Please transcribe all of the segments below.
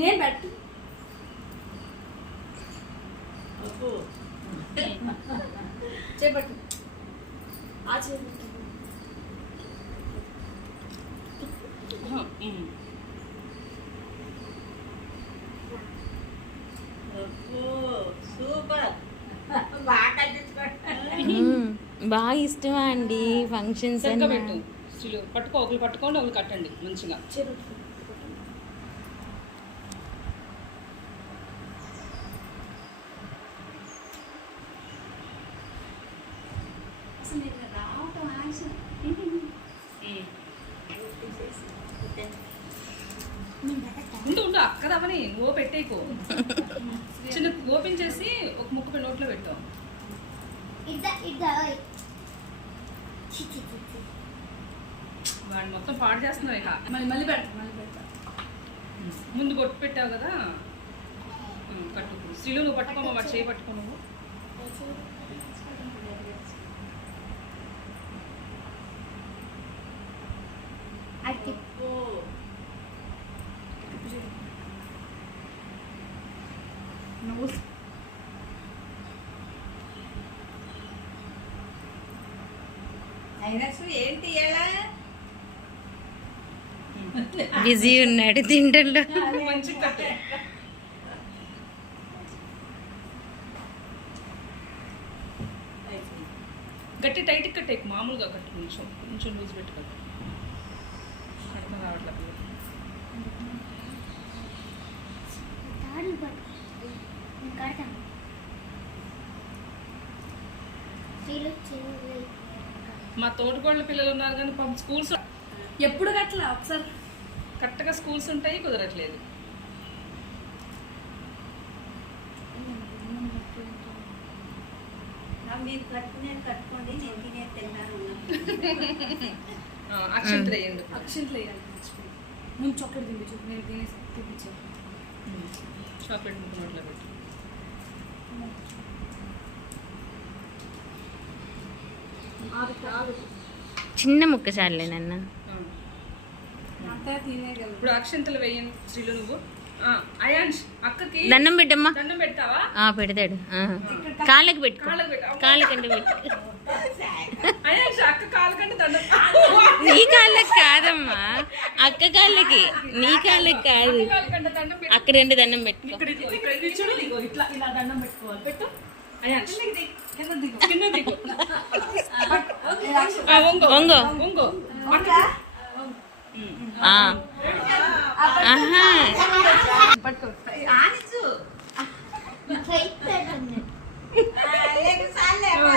నేను పెట్టు చేపట్టు ఆ చేపట్టు సూపర్ బాగా ఇష్టమా అండి ఫంక్షన్స్ పెట్టు పట్టుకో, ఒకరు పట్టుకోండి, ఒకరు కట్టండి మంచిగా. ఉండు అక్కదవని ఓ పెట్టేకో, చిన్న ఓపెన్ చేసి ఒక ముక్క నోట్లో పెట్టాం. వాడిని మొత్తం పాడు చేస్తున్నావు ఇక. మళ్ళీ పెడతా ముందు కొట్టు పెట్టావు కదా, కట్టు. శ్రీలు నువ్వు పట్టుకోమా, వాడు చేయి పట్టుకో నువ్వు. ఏంటి ఎలా బిజీ ఉన్నాడు తింటల్లో. మంచి కట్టు. గట్టి టైట్ కట్టే, మామూలుగా కట్టు, కొంచెం కొంచెం లూజ్ పెట్టుకో. అర్థం రావట్లేదు. మా తోటకోళ్ళ పిల్లలు ఉన్నారు కానీ పాపం స్కూల్స్ ఎప్పుడు కట్టలా, ఒకసారి కరెక్ట్గా స్కూల్స్ ఉంటాయి, కుదరట్లేదు. మీరు కట్టుకోండి, నేను తినే తిన్నాను. అక్షంతలు వేయండి. అక్షంతలు వేయాలి. ముందు చొక్కటి తినిపించు, నేను తినేసి తినిపించాను. చాక్లెట్ ముక్క నోట్లో పెట్టు. చిన్న ముక్క చాలే నన్న. ఇప్పుడు అక్షంతలు వేయండి శ్రీలు. నువ్వు అయాన్ష్ అక్కకి దండం పెట్టమ్మా. దండం పెడతావా? పెడతాడు. కాళ్ళకి పెట్టుకో, కాళ్ళకంటే పెట్టు. అయాన్ష్ అక్క కాళ్ళకంటే దండం. నీ కాళ్ళకి కాదమ్మా, అక్క కాళ్ళకి, నీ కాళ్ళకి కాదు. అక్క రెండు దండం పెట్టుకో. ఇట్లా ఇలా దండం పెట్టుకోవాలి. పెట్టు అయాన్ష్ కింద దిగు. వంగో.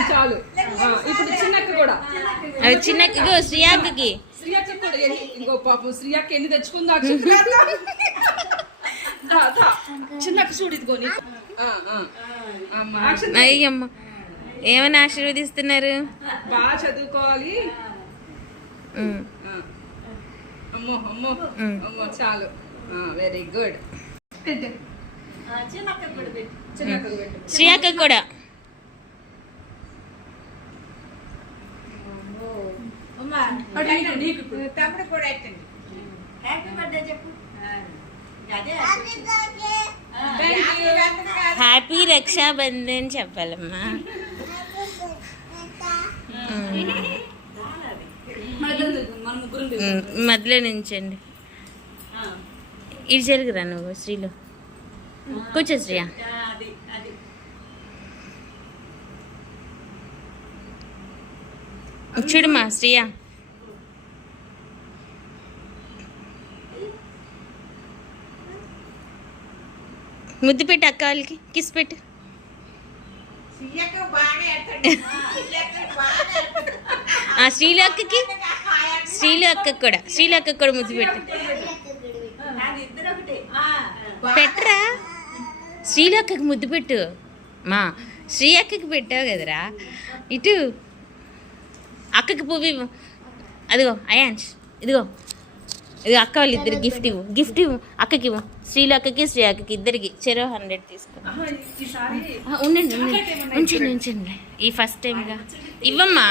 చాలు. ఇప్పుడు చిన్నక్క కూడా, చిన్నకి శ్రీయాకి, శ్రీయాక్క కూడా. ఇంకో పాపం శ్రీయాక్క ఎన్ని తెచ్చుకుందో. చిన్నక్క చూడు, ఇదిగో నీకు. అయ్యమ్మ ఏమని ఆశీర్వదిస్తున్నారు? బాగా చదువుకోవాలి. అమ్మో అమ్మో అమ్మో, చాలు. Very good. శ్రీయాక కూడా. తమ్ముడు కూడా ఎట్టండి. హ్యాపీ బర్త్డే చెప్పు. హ్యాపీ రక్షాబంధన్ చెప్పాలమ్మా. మధ్యలో నుంచండి. ఇటు జరుగురా నువ్వు శ్రీలు. కూర్చో శ్రీయా. చూడమ్మా శ్రీయా. ముద్దు పెట్టు అక్క వాళ్ళకి, కిస్ పెట్టు. శ్రీలు అక్కకి, శ్రీలు అక్కకి కూడా, శ్రీలు అక్కకి కూడా ముద్దు పెట్టు. పెట్టరా, శ్రీలు అక్కకి ముద్దు పెట్టు. మా శ్రీ అక్కకి పెట్టావు కదరా. ఇటు అక్కకి పువ్వు ఇవ్వు. అదిగో అయాన్ష్, ఇదిగో ఇది అక్క వాళ్ళు ఇద్దరు గిఫ్ట్ ఇవ్వు, గిఫ్ట్ ఇవ్వు అక్కకి ఇవ్వు. శ్రీలు అక్కకి శ్రీ అక్కకి ఇద్దరికి చెరో 100 తీసుకో. ఉండండి ఉంచండి ఉంచండి. ఈ ఫస్ట్ టైంగా ఇవ్వమ్మా.